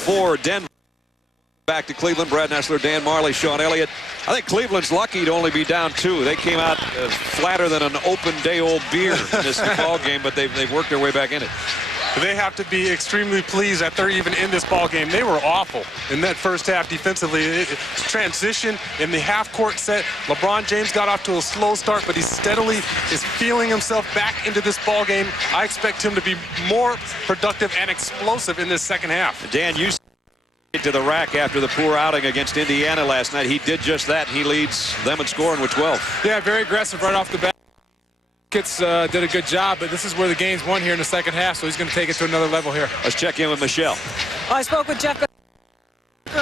For Denver. Back to Cleveland. Brad Nessler, Dan Marley, Sean Elliott. I think Cleveland's lucky to only be down 2. They came out flatter than an open day old beer in this ball game, but they've worked their way back in it. They have to be extremely pleased that they're even in this ball game. They were awful in that first half defensively. Transition in the half-court set. LeBron James got off to a slow start, but he steadily is feeling himself back into this ball game. I expect him to be more productive and explosive in this second half. Dan, you to the rack after the poor outing against Indiana last night. He did just that. He leads them in scoring with 12. Yeah, very aggressive right off the bat. Did a good job, but this is where the game's won here in the second half, so he's going to take it to another level here. Let's check in with Michelle. I spoke with Jeff.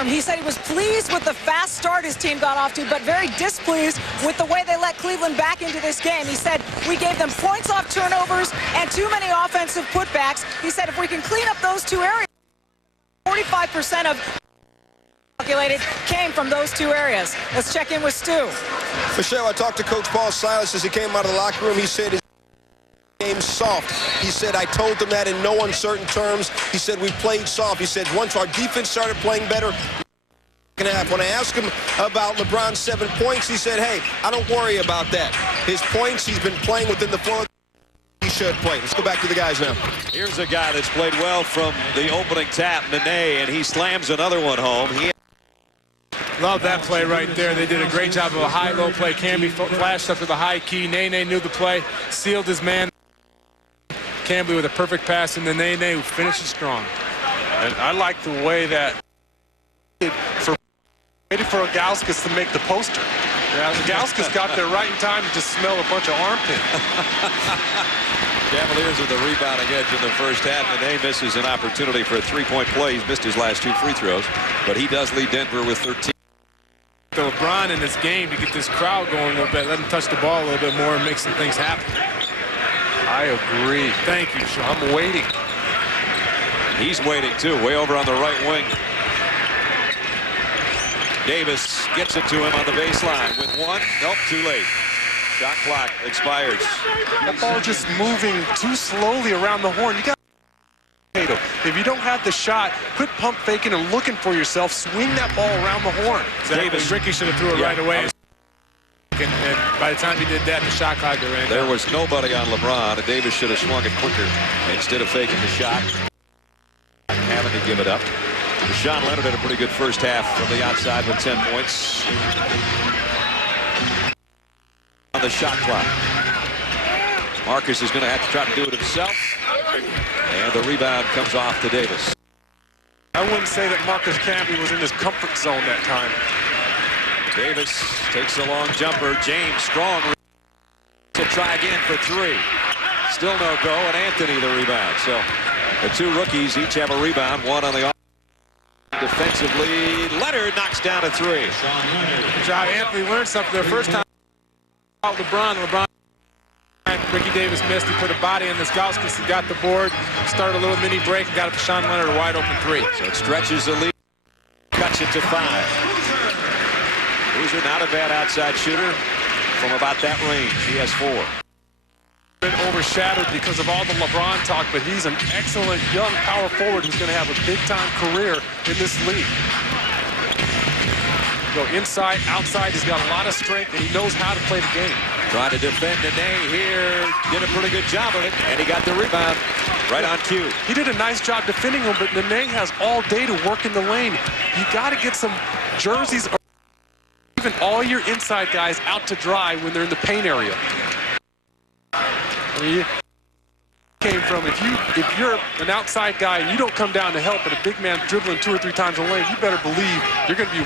He said he was pleased with the fast start his team got off to, but very displeased with the way they let Cleveland back into this game. He said, we gave them points off turnovers and too many offensive putbacks. He said, if we can clean up those two areas, 45% of calculated came from those two areas. Let's check in with Stu. Michelle, I talked to Coach Paul Silas as he came out of the locker room. He said his game soft. He said, I told them that in no uncertain terms. He said, we played soft. He said, once our defense started playing better, when I asked him about LeBron's 7 points, he said, hey, I don't worry about that. His points, he's been playing within the floor. He should play. Let's go back to the guys now. Here's a guy that's played well from the opening tap, Nene, and he slams another one home. Love that play right there. They did a great job of a high-low play. Camby flashed up to the high key. Nene knew the play, sealed his man. Camby with a perfect pass, and then Nene who finishes strong. And I like the way that waited for Gauskas to make the poster. Yeah, Gauskas got there right in time to just smell a bunch of armpit. Cavaliers with the rebounding edge in the first half, and Nene misses an opportunity for a three-point play. He's missed his last 2 free throws, but he does lead Denver with 13. So LeBron in this game to get this crowd going a little bit, let him touch the ball a little bit more and make some things happen. I agree. Thank you, Sean. I'm waiting. He's waiting, too, way over on the right wing. Davis gets it to him on the baseline with 1. Nope, too late. Shot clock expires. That ball just moving too slowly around the horn. You got if you don't have the shot, quit pump faking and looking for yourself. Swing that ball around the horn. Exactly. Davis. Ricky should have threw it right away. And by the time he did that, the shot clock ran. There was nobody on LeBron, and Davis should have swung it quicker instead of faking the shot. Having to give it up. Sean Leonard had a pretty good first half from the outside with 10 points. On the shot clock. Marcus is going to have to try to do it himself. And the rebound comes off to Davis. I wouldn't say that Marcus Camby was in his comfort zone that time. Davis takes a long jumper. James strong. He'll try again for 3. Still no go, and Anthony the rebound. So the 2 rookies each have a rebound. 1 on the defensively. Leonard knocks down a 3. Good job. Anthony learned something the first time. LeBron. Ricky Davis missed. He put a body in this. Gauskas got the board, started a little mini break, and got it to Sean Leonard, a wide open 3. So it stretches the lead, cuts it to 5. Boozer not a bad outside shooter from about that range. He has 4. Been overshadowed because of all the LeBron talk, but he's an excellent young power forward who's going to have a big-time career in this league. Go inside, outside. He's got a lot of strength, and he knows how to play the game. Trying to defend Nene here. Did a pretty good job of it, and he got the rebound right on cue. He did a nice job defending him, but Nene has all day to work in the lane. You got to get some jerseys, or even all your inside guys out to dry when they're in the paint area. I mean, came from if you're an outside guy and you don't come down to help, and a big man dribbling 2 or 3 times in the lane, you better believe you're going to be.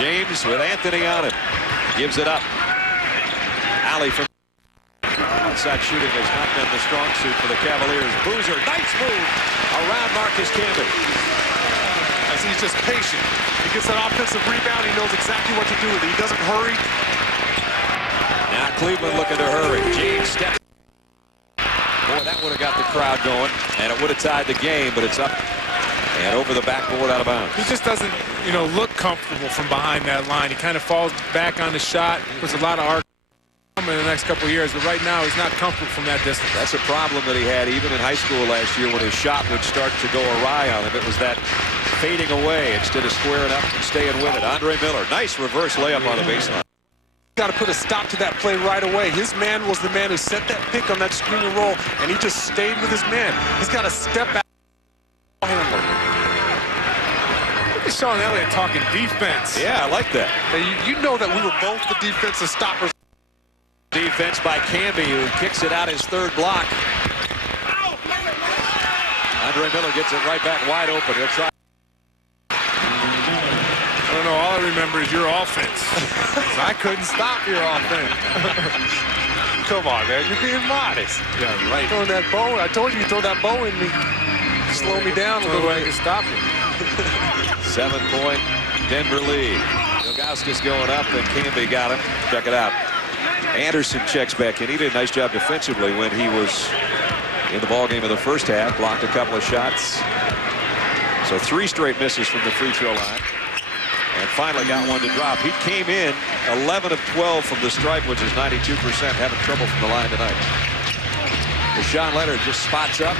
James with Anthony on it. Gives it up. Alley from outside shooting has not been the strong suit for the Cavaliers. Boozer, nice move around Marcus Camby. As he's just patient. He gets that offensive rebound. He knows exactly what to do with it. He doesn't hurry. Now Cleveland looking to hurry. James steps. Boy, that would have got the crowd going, and it would have tied the game, but it's up and over the backboard out of bounds. He just doesn't, look comfortable from behind that line. He kind of falls back on the shot, puts a lot of arc in the next couple of years, but right now he's not comfortable from that distance. That's a problem that he had even in high school last year when his shot would start to go awry on him. It was that fading away instead of squaring up and staying with it. Andre Miller, nice reverse layup on the baseline. Got to put a stop to that play right away. His man was the man who set that pick on that screen and roll, and he just stayed with his man. He's got to step back. Handler. Look at Sean Elliott talking defense. Yeah, I like that. Hey, you know that we were both the defensive stoppers. Defense by Camby, who kicks it out his third block. Andre Miller gets it right back wide open. He'll try. I don't know, all I remember is your offense. I couldn't stop your offense. Come on, man, you're being modest. Yeah, right. Throwing that bow, I told you throw that bow in me. Slow me down a little way bit. to stop you. 7-point Denver lead. Ilgauskas going up, and Camby got him. Check it out. Anderson checks back in. He did a nice job defensively when he was in the ballgame of the first half. Blocked a couple of shots. So 3 straight misses from the free throw line. And finally got one to drop. He came in 11 of 12 from the stripe, which is 92%. Having trouble from the line tonight. Deshaun Leonard just spots up.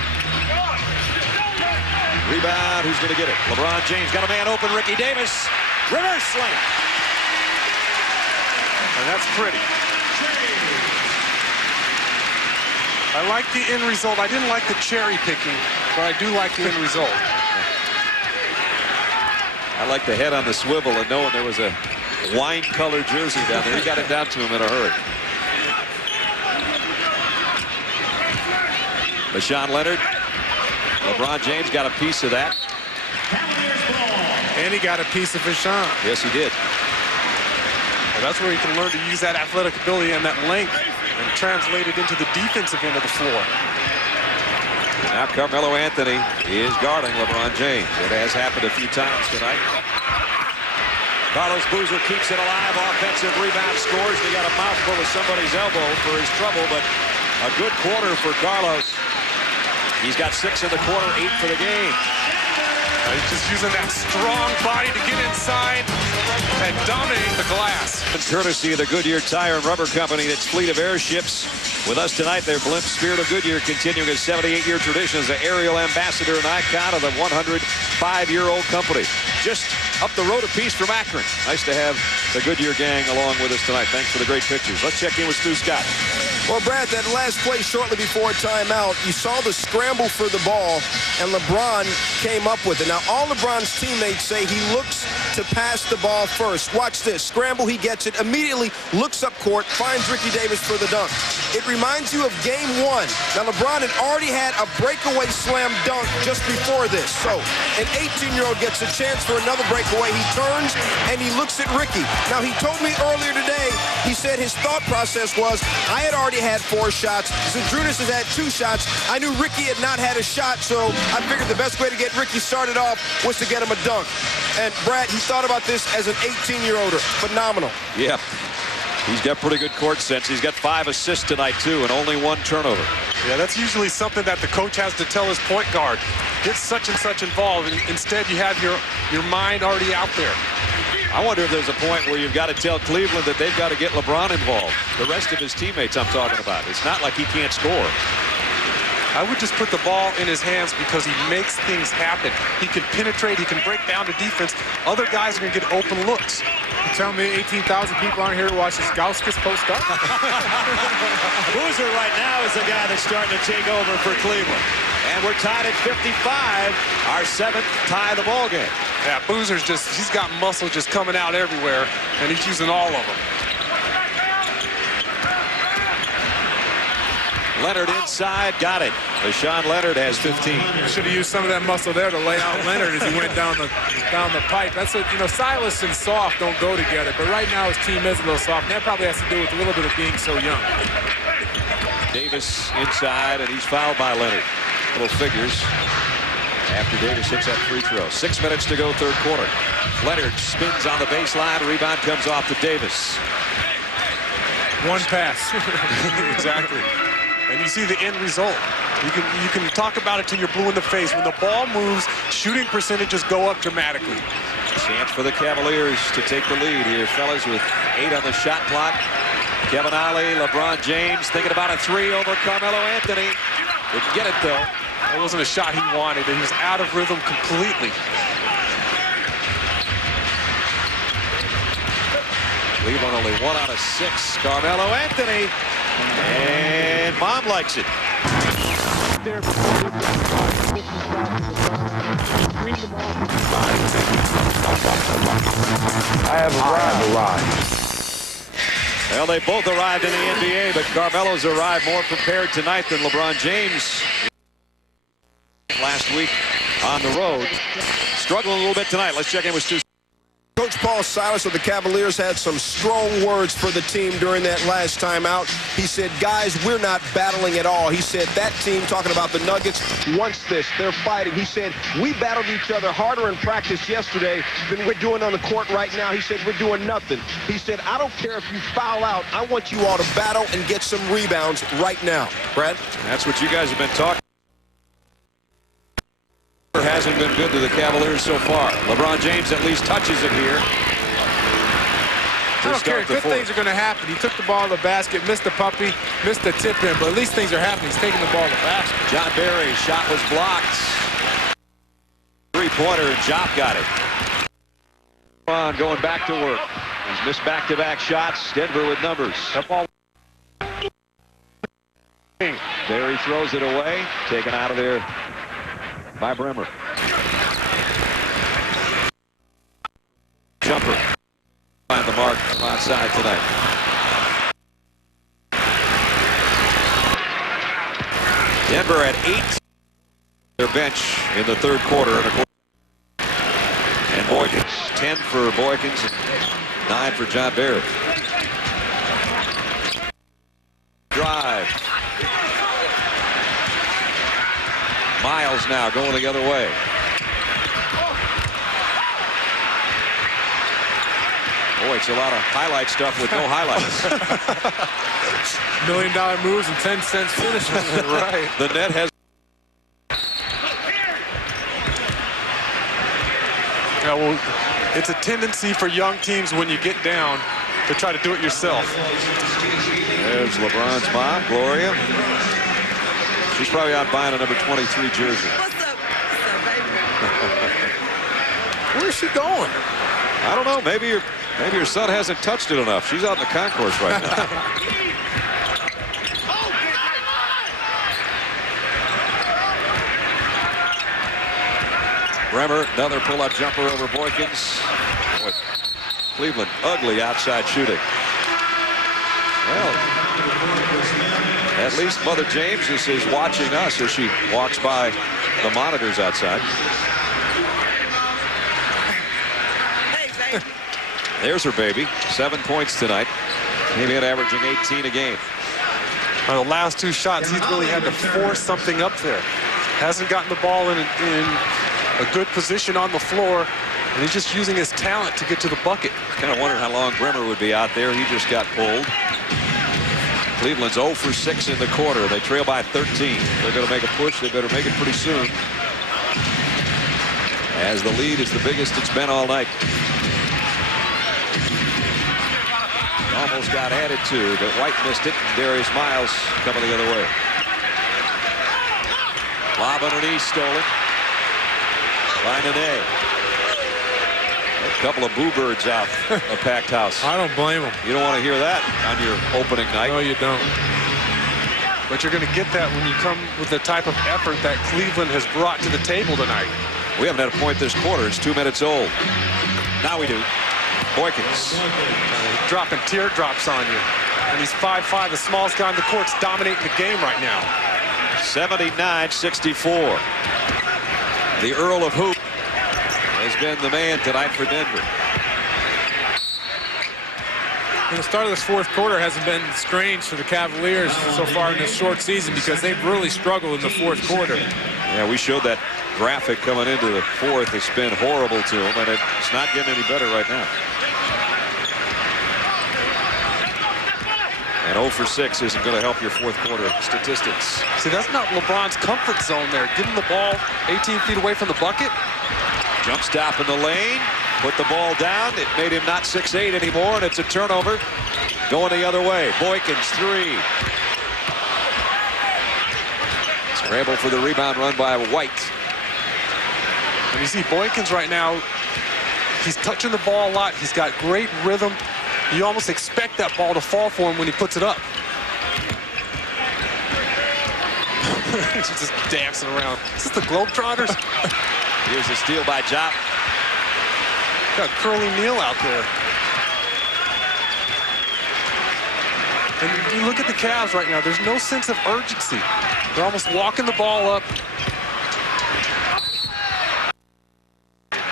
Rebound, who's going to get it? LeBron James got a man open. Ricky Davis. Reverse slam. And that's pretty. I like the end result. I didn't like the cherry picking, but I do like the end result. I like the head on the swivel and knowing there was a wine-colored jersey down there. He got it down to him in a hurry. Deshaun Leonard. LeBron James got a piece of that. And he got a piece of Deshaun. Yes, he did. Well, that's where he can learn to use that athletic ability and that length and translate it into the defensive end of the floor. Now Carmelo Anthony is guarding LeBron James. It has happened a few times tonight. Carlos Boozer keeps it alive. Offensive rebound, scores. He got a mouthful of somebody's elbow for his trouble, but a good quarter for Carlos. He's got 6 in the quarter, 8 for the game. He's just using that strong body to get inside and dominate the glass. Courtesy of the Goodyear Tire and Rubber Company, that's fleet of airships. With us tonight, their blimp Spirit of Goodyear continuing a 78-year tradition as an aerial ambassador and icon of the 105-year-old company. Just up the road a piece from Akron. Nice to have the Goodyear gang along with us tonight. Thanks for the great pictures. Let's check in with Stu Scott. Well, Brad, that last play shortly before timeout, you saw the scramble for the ball, and LeBron came up with it. Now, all LeBron's teammates say he looks to pass the ball first. Watch this. Scramble, he gets it, immediately looks up court, finds Ricky Davis for the dunk. It reminds you of Game 1. Now, LeBron had already had a breakaway slam dunk just before this. So, an 18-year-old gets a chance for another breakaway. He turns, and he looks at Ricky. Now, he told me earlier today, he said his thought process was, I had already had 4 shots. Zydrunas has had 2 shots. I knew Ricky had not had a shot, so I figured the best way to get Ricky started off was to get him a dunk. And, Brad, he thought about this as an 18-year-older. Phenomenal. Yeah. He's got pretty good court sense. He's got 5 assists tonight, too, and only 1 turnover. Yeah, that's usually something that the coach has to tell his point guard. Get such and such involved. And instead, you have your mind already out there. I wonder if there's a point where you've got to tell Cleveland that they've got to get LeBron involved. The rest of his teammates I'm talking about. It's not like he can't score. I would just put the ball in his hands because he makes things happen. He can penetrate. He can break down the defense. Other guys are going to get open looks. You tell me 18,000 people aren't here to watch this Ilgauskas post up? Boozer right now is the guy that's starting to take over for Cleveland. And we're tied at 55, our 7th tie of the ball game. Yeah, Boozer's he's got muscle just coming out everywhere, and he's using all of them. Leonard inside, got it. Deshaun Leonard has 15. Should have used some of that muscle there to lay out Leonard as he went down the pipe. That's what, Silas and soft don't go together, but right now his team is a little soft, and that probably has to do with a little bit of being so young. Davis inside, and he's fouled by Leonard. Little figures after Davis hits that free throw. 6 minutes to go, third quarter. Leonard spins on the baseline. Rebound comes off to Davis. 1 pass. Exactly. And you see the end result. You can talk about it till you're blue in the face. When the ball moves, shooting percentages go up dramatically. Chance for the Cavaliers to take the lead here, fellas, with 8 on the shot clock. Kevin Ollie, LeBron James thinking about a three over Carmelo Anthony. Didn't get it, though. That wasn't a shot he wanted. He was out of rhythm completely. Cleveland only 1 out of 6. Carmelo Anthony. And Mom likes it. I have arrived. Well, they both arrived in the NBA, but Carmelo's arrived more prepared tonight than LeBron James last week on the road. Struggling a little bit tonight. Let's check in with Stu. Coach Paul Silas of the Cavaliers had some strong words for the team during that last time out. He said, guys, we're not battling at all. He said that team, talking about the Nuggets, wants this. They're fighting. He said, we battled each other harder in practice yesterday than we're doing on the court right now. He said, we're doing nothing. He said, I don't care if you foul out. I want you all to battle and get some rebounds right now. Brad? That's what you guys have been talking. Hasn't been good to the Cavaliers so far. LeBron James at least touches it here. I don't care. Good things are going to happen. He took the ball to the basket, missed the puppy, missed the tip in, but at least things are happening. He's taking the ball to the basket. John Barry, shot was blocked. Three-pointer, and Jop got it. Bron going back to work. He's missed back-to-back shots. Denver with numbers. Barry throws it away. Taken out of there by Bremer. Jumper. Find the mark from outside tonight. Denver at 8. Their bench in the third quarter. And Boykins. 10 for Boykins and 9 for John Barry. Drive. Miles now going the other way. Boy, it's a lot of highlight stuff with no highlights. $1 million moves and 10-cent finishes. Right. The net has. Yeah, well, it's a tendency for young teams when you get down to try to do it yourself. There's LeBron's mom, Gloria. She's probably out buying a number 23 jersey. What's up? What's up, baby? Where's she going? I don't know. Maybe your son hasn't touched it enough. She's out in the concourse right now. Bremer, another pull-up jumper over Boykins. Boy, Cleveland, ugly outside shooting. Well, at least Mother James is watching us as she walks by the monitors outside. Hey, baby. There's her baby. 7 points tonight. Came in averaging 18 a game. On the last two shots, he's really had to force something up there. Hasn't gotten the ball in a good position on the floor, and he's just using his talent to get to the bucket. Kind of wondered how long Bremer would be out there. He just got pulled. Cleveland's 0 for 6 in the quarter. They trail by 13. They're going to make a push. They better make it pretty soon, as the lead is the biggest it's been all night. Almost got added to, but White missed it. Darius Miles coming the other way. Lob underneath, stolen by Nene. A couple of boo birds out a packed house. I don't blame him. You don't want to hear that on your opening night. No, you don't. But you're going to get that when you come with the type of effort that Cleveland has brought to the table tonight. We haven't had a point this quarter. It's 2 minutes old. Now we do. Boykins. Dropping teardrops on you. And he's 5'5", the smallest guy on the court's dominating the game right now. 79-64. The Earl of Hoop has been the man tonight for Denver. The start of this fourth quarter hasn't been strange for the Cavaliers so far in this short season because they've really struggled in the fourth quarter. Yeah, we showed that graphic coming into the fourth. It's been horrible to them, and it's not getting any better right now. And 0 for 6 isn't going to help your fourth quarter statistics. See, that's not LeBron's comfort zone there. Getting the ball 18 feet away from the bucket. Jump stop in the lane. put the ball down. It made him not 6'8" anymore, and it's a turnover going the other way. Boykins, 3. Scramble for the rebound run by White. And you see Boykins right now, he's touching the ball a lot. He's got great rhythm. You almost expect that ball to fall for him when he puts it up. He's just dancing around. Is this the Globetrotters? Here's a steal by Jop. Got Curly Neal out there. And you look at the Cavs right now, there's no sense of urgency. They're almost walking the ball up.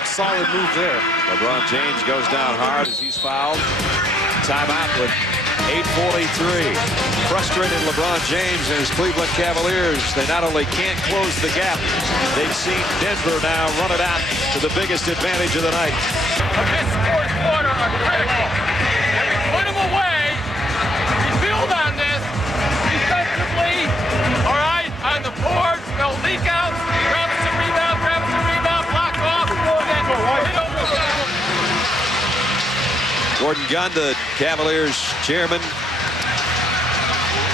Solid move there. LeBron James goes down hard as he's fouled. Timeout with 8:43. Frustrated LeBron James and his Cleveland Cavaliers. They not only can't close the gap, they've seen Denver now run it out to the biggest advantage of the night. This fourth quarter are critical. If we put them away, we build on this defensively. All right, on the boards, they'll leak out. Robinson rebound, block off. Gordon Gunn, the Cavaliers chairman.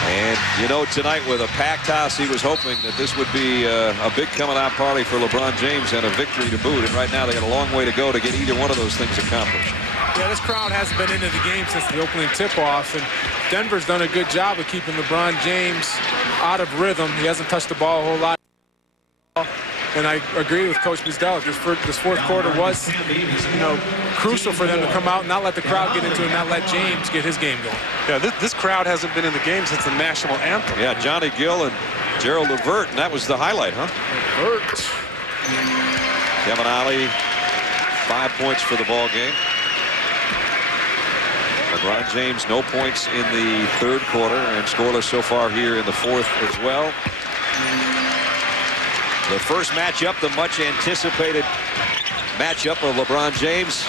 And, you know, tonight with a packed house, he was hoping that this would be a big coming-out party for LeBron James and a victory to boot. And right now they got a long way to go to get either one of those things accomplished. Yeah, this crowd hasn't been into the game since the opening tip-off, and Denver's done a good job of keeping LeBron James out of rhythm. He hasn't touched the ball a whole lot. And I agree with Coach Bisdell. This fourth quarter was, you know, crucial for them to come out and not let the crowd get into it, and not let James get his game going. Yeah, this crowd hasn't been in the game since the national anthem. Yeah, Johnny Gill and Gerald Levert, and that was the highlight, huh? Levert. Kevin Ollie, 5 points for the ball game. LeBron James, no points in the third quarter, and scoreless so far here in the fourth as well. The first matchup, the much anticipated matchup of LeBron James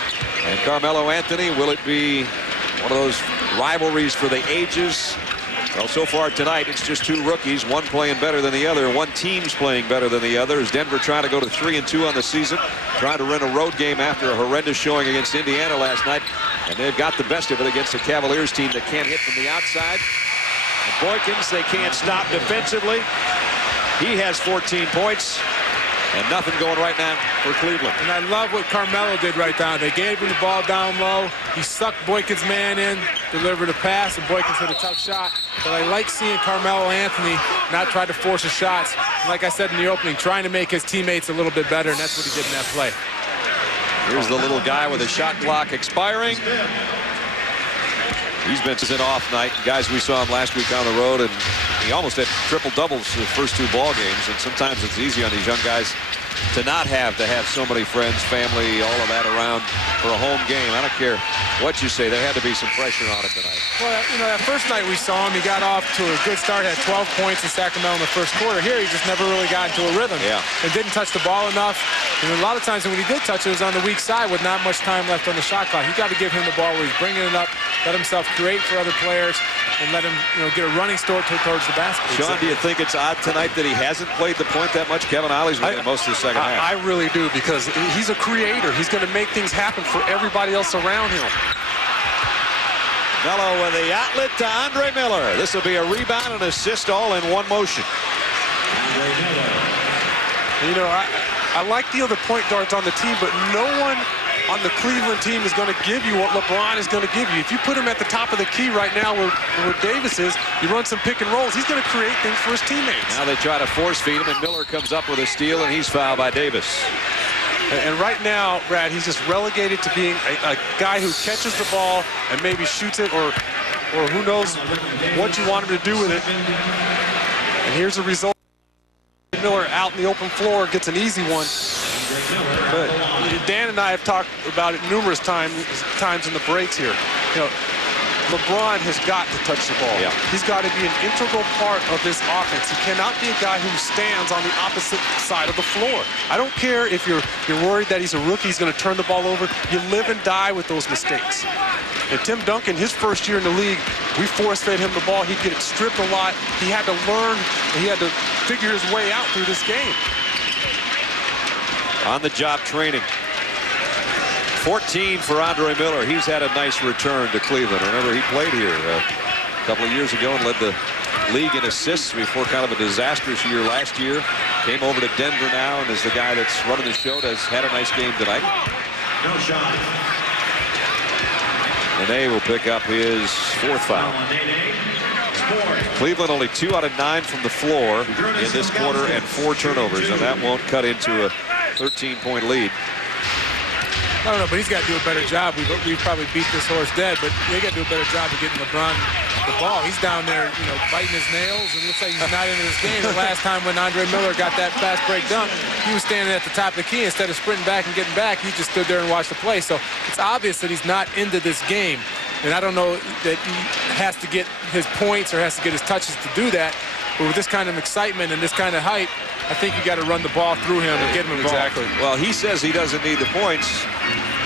and Carmelo Anthony. Will it be one of those rivalries for the ages? Well, so far tonight, it's just two rookies, one playing better than the other. One team's playing better than the other. As Denver trying to go to 3-2 on the season, trying to win a road game after a horrendous showing against Indiana last night. And they've got the best of it against the Cavaliers team that can't hit from the outside. And Boykins, they can't stop defensively. He has 14 points. And nothing going right now for Cleveland. And I love what Carmelo did right down. They gave him the ball down low. He sucked Boykins' man in, delivered a pass, and Boykins hit a tough shot. But I like seeing Carmelo Anthony not try to force his shots. And like I said in the opening, trying to make his teammates a little bit better, and that's what he did in that play. Here's the little guy with a shot clock expiring. He's been an off night. Guys, we saw him last week on the road, and he almost had triple doubles the first two ball games. And sometimes it's easy on these young guys to not have so many friends, family, all of that around for a home game. I don't care what you say. There had to be some pressure on him tonight. Well, you know, that first night we saw him, he got off to a good start, had 12 points in Sacramento in the first quarter. Here, he just never really got into a rhythm. Yeah. And didn't touch the ball enough. And a lot of times when he did touch it, was on the weak side with not much time left on the shot clock. You got to give him the ball where he's bringing it up, let himself create for other players, and let him, you know, get a running start towards the basket. Sean, do you think it's odd tonight that he hasn't played the point that much? Kevin Ollie's been most of the second half. I really do, because he's a creator. He's going to make things happen for everybody else around him. Melo with the outlet to Andre Miller. This will be a rebound and assist all in one motion. You know, I like the other point guards on the team, but no one on the Cleveland team is going to give you what LeBron is going to give you. If you put him at the top of the key right now where Davis is, you run some pick and rolls, he's going to create things for his teammates. Now they try to force feed him, and Miller comes up with a steal, and he's fouled by Davis. And right now, Brad, he's just relegated to being a guy who catches the ball and maybe shoots it, or who knows what you want him to do with it. And here's the result. Miller out in the open floor gets an easy one. But Dan and I have talked about it numerous times in the breaks here. You know, LeBron has got to touch the ball. Yeah. He's got to be an integral part of this offense. He cannot be a guy who stands on the opposite side of the floor. I don't care if you're worried that he's a rookie, he's going to turn the ball over. You live and die with those mistakes. And Tim Duncan, his first year in the league, we force-fed him the ball. He'd get it stripped a lot. He had to learn, and he had to figure his way out through this game. On the job training. 14 for Andre Miller. He's had a nice return to Cleveland. Remember, he played here a couple of years ago and led the league in assists before kind of a disastrous year last year. Came over to Denver now and is the guy that's running the show. Has had a nice game tonight. No shot. Nene will pick up his 4th foul. Cleveland only 2 out of 9 from the floor in this quarter and 4 turnovers, and that won't cut into a 13-point lead. I don't know, but he's got to do a better job. We've probably beat this horse dead, but they got to do a better job of getting LeBron the ball. He's down there, biting his nails, and it looks like he's not into this game. The last time when Andre Miller got that fast break dunk, he was standing at the top of the key. Instead of sprinting back and getting back, he just stood there and watched the play. So it's obvious that he's not into this game. And I don't know that he has to get his points or has to get his touches to do that. But with this kind of excitement and this kind of hype, I think you got to run the ball through him and get him involved. Exactly. Well, he says he doesn't need the points,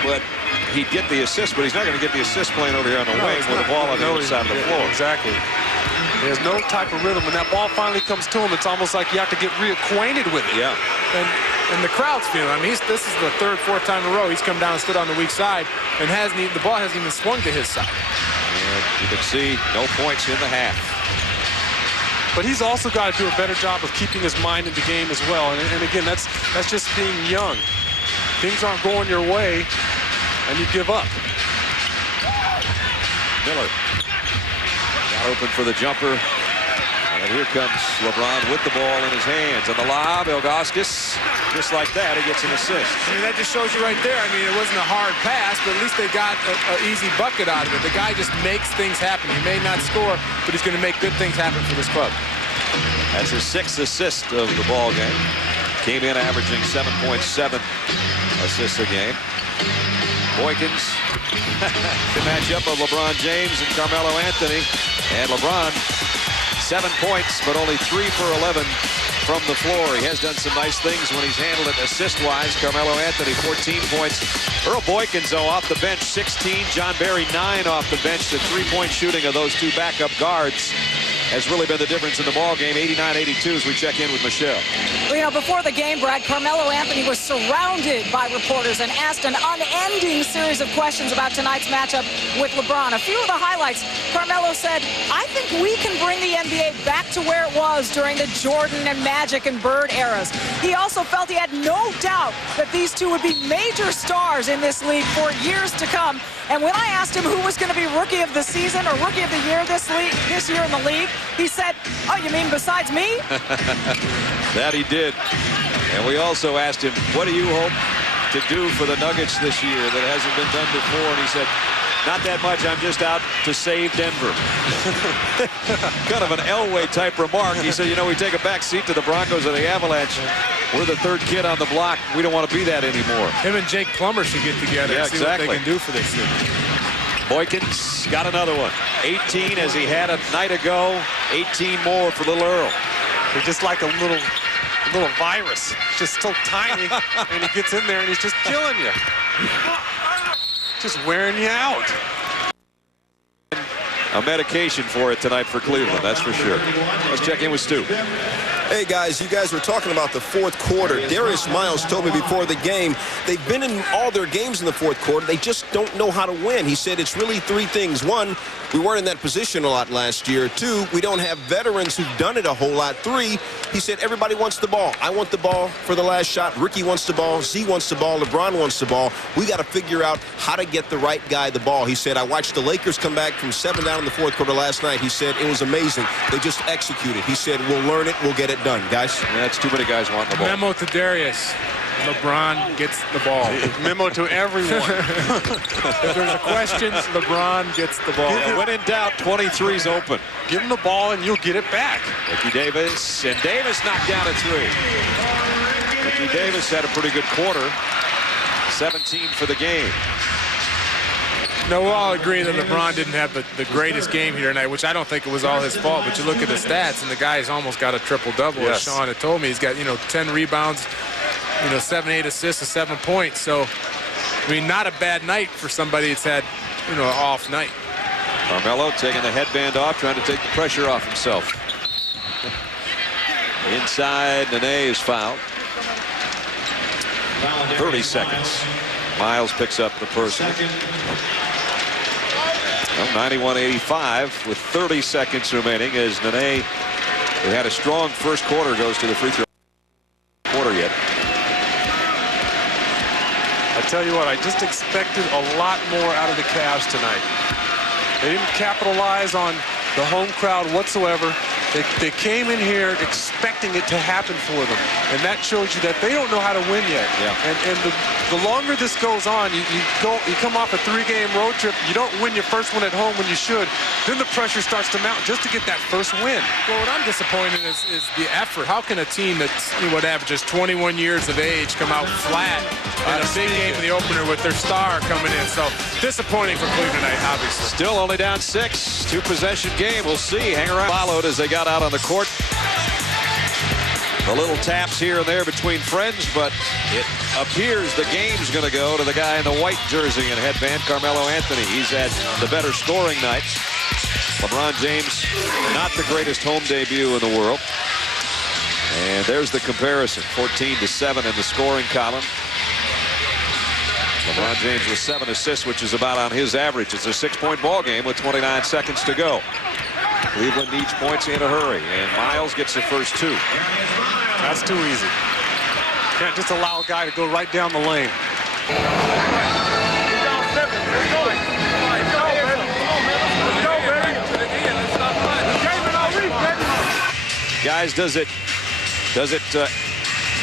but he'd get the assist, but he's not going to get the assist playing over here on the wing with the ball on the other side of the floor. Exactly. There's no type of rhythm. When that ball finally comes to him, it's almost like you have to get reacquainted with it. Yeah. And the crowd's feeling. I mean, this is the 3rd, 4th time in a row he's come down and stood on the weak side, and the ball hasn't even swung to his side. And you can see no points in the half. But he's also got to do a better job of keeping his mind in the game as well. And again, that's just being young. Things aren't going your way, and you give up. Miller got open for the jumper. And here comes LeBron with the ball in his hands. And the lob, Ilgauskas, just like that, he gets an assist. I mean, that just shows you right there. I mean, it wasn't a hard pass, but at least they got an easy bucket out of it. The guy just makes things happen. He may not score, but he's going to make good things happen for this club. That's his 6th assist of the ball game. Came in averaging 7.7 assists a game. Boykins, the matchup of LeBron James and Carmelo Anthony. And LeBron, 7 points, but only 3 for 11 from the floor. He has done some nice things when he's handled it assist-wise. Carmelo Anthony, 14 points. Earl Boykins, though, off the bench, 16. John Barry, 9 off the bench. The 3-point shooting of those 2 backup guards has really been the difference in the ball game. 89-82 as we check in with Michelle. Well, before the game, Brad, Carmelo Anthony was surrounded by reporters and asked an unending series of questions about tonight's matchup with LeBron. A few of the highlights, Carmelo said, I think we can bring the NBA back to where it was during the Jordan and Magic and Bird eras. He also felt he had no doubt that these two would be major stars in this league for years to come. And when I asked him who was going to be Rookie of the Season or Rookie of the Year this year in the league, he said, oh, you mean besides me? That he did. And we also asked him, what do you hope to do for the Nuggets this year that hasn't been done before? And he said, not that much. I'm just out to save Denver. Kind of an Elway type remark. He said, we take a back seat to the Broncos and the Avalanche. We're the 3rd kid on the block. We don't want to be that anymore. Him and Jake Plummer should get together and see what they can do for this city. Boykins got another one. 18 as he had a night ago. 18 more for little Earl. He's just like a little virus. Just so tiny, and he gets in there and he's just killing you. Just wearing you out. A medication for it tonight for Cleveland, that's for sure. Let's check in with Stu. Hey, guys, you guys were talking about the 4th quarter. Darius Miles told me before the game, they've been in all their games in the 4th quarter. They just don't know how to win. He said it's really 3 things. 1, we weren't in that position a lot last year. 2, we don't have veterans who've done it a whole lot. 3, he said everybody wants the ball. I want the ball for the last shot. Ricky wants the ball. Z wants the ball. LeBron wants the ball. We got to figure out how to get the right guy the ball. He said, I watched the Lakers come back from 7 down in the 4th quarter last night. He said it was amazing. They just executed. He said, we'll learn it. We'll get it done, guys. That's too many guys wanting the ball. Memo to Darius. LeBron gets the ball. Memo to everyone. If there's a question, LeBron gets the ball. When in doubt, 23's open. Give him the ball and you'll get it back. Ricky Davis, and Davis knocked down a 3. Ricky Davis had a pretty good quarter. 17 for the game. No, we'll all agree that LeBron didn't have the greatest game here tonight, which I don't think it was all his fault. But you look at the stats, and the guy's almost got a triple-double. Yes. As Sean had told me, he's got 10 rebounds, 7, 8 assists, and 7 points. So, I mean, not a bad night for somebody that's had an off night. Carmelo taking the headband off, trying to take the pressure off himself. Inside, Nene is fouled. 30 seconds. Miles picks up the personal. 91-85 with 30 seconds remaining as Nene, who had a strong first quarter, goes to the free throw quarter yet. I tell you what, I just expected a lot more out of the Cavs tonight. They didn't capitalize on the home crowd whatsoever. They came in here expecting it to happen for them, and that shows you that they don't know how to win yet. Yeah. And the longer this goes on, you come off a 3-game road trip, you don't win your first one at home when you should, then the pressure starts to mount just to get that first win. Well, what I'm disappointed is the effort. How can a team that's averages 21 years of age come out flat in a big game in the opener with their star coming in? So disappointing for Cleveland tonight, obviously. Still only down 6, 2-possession game. We'll see. Hang around. Followed as they got out on the court. The little taps here and there between friends, but it appears the game's going to go to the guy in the white jersey and headband, Carmelo Anthony. He's had the better scoring night. LeBron James, not the greatest home debut in the world. And there's the comparison, 14-7 in the scoring column. LeBron James with 7 assists, which is about on his average. It's a 6-point ball game with 29 seconds to go. Cleveland needs points in a hurry, and Miles gets the first 2. That's too easy. Can't just allow a guy to go right down the lane. Guys, does it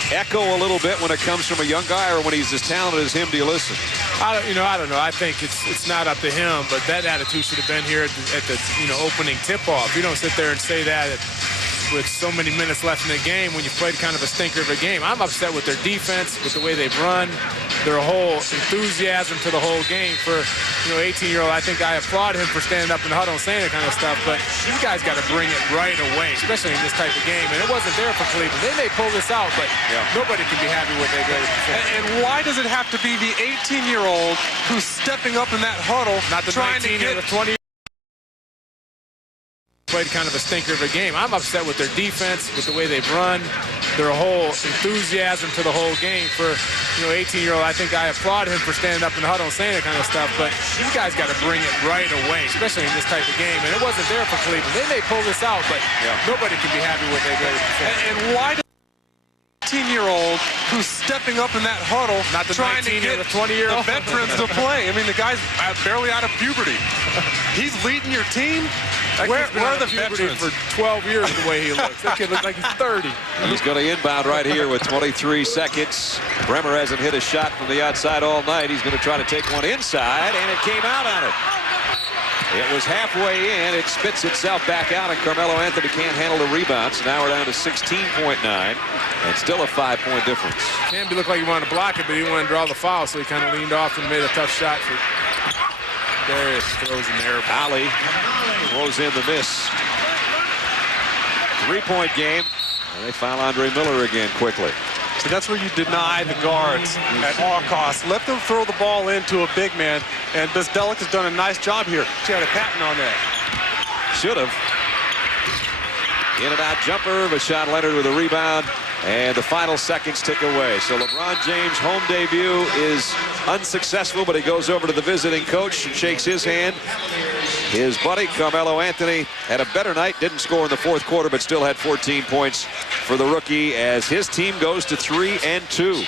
echo a little bit when it comes from a young guy, or when he's as talented as him, do you listen? I don't know. I think it's not up to him, but that attitude should have been here at the opening tip-off. You don't sit there and say that with so many minutes left in the game when you played kind of a stinker of a game. I'm upset with their defense, with the way they've run, their whole enthusiasm to the whole game. For 18-year-old, I think I applaud him for standing up in the huddle and saying that kind of stuff, but you guys got to bring it right away, especially in this type of game. And it wasn't there for Cleveland. They may pull this out, but nobody can be happy with it. And why does it have to be the 18-year-old who's stepping up in that huddle, not the trying 19 to get or the 20? Played kind of a stinker of a game. I'm upset with their defense, with the way they've run, their whole enthusiasm to the whole game. For 18-year-old, I think I applaud him for standing up in the huddle and saying that kind of stuff, but you guys got to bring it right away, especially in this type of game. And it wasn't there for Cleveland. They may pull this out, but nobody can be happy with it. And why does 18-year-old who's stepping up in that huddle, not the trying to get the 20-year-old the veterans to play? I mean, the guy's barely out of puberty. He's leading your team. Where are the veterans? For 12 years the way he looks. That kid looks like he's 30. He's going to inbound right here with 23 seconds. Bremer hasn't hit a shot from the outside all night. He's going to try to take one inside, and it came out on it. It was halfway in. It spits itself back out, and Carmelo Anthony can't handle the rebound. So now we're down to 16.9, and still a 5-point difference. Camby looked like he wanted to block it, but he didn't want to draw the foul, so he kind of leaned off and made a tough shot for Darius. Throws in there. Ali throws in the miss. 3-point game, and they foul Andre Miller again quickly. So that's where you deny the guards at all costs. Let them throw the ball into a big man, and Bisdelic has done a nice job here. She had a patent on that. Should have. In and out jumper, Rashad Leonard with a rebound, and the final seconds tick away. So LeBron James' home debut is unsuccessful, but he goes over to the visiting coach and shakes his hand. His buddy Carmelo Anthony had a better night, didn't score in the fourth quarter, but still had 14 points for the rookie as his team goes to 3-2.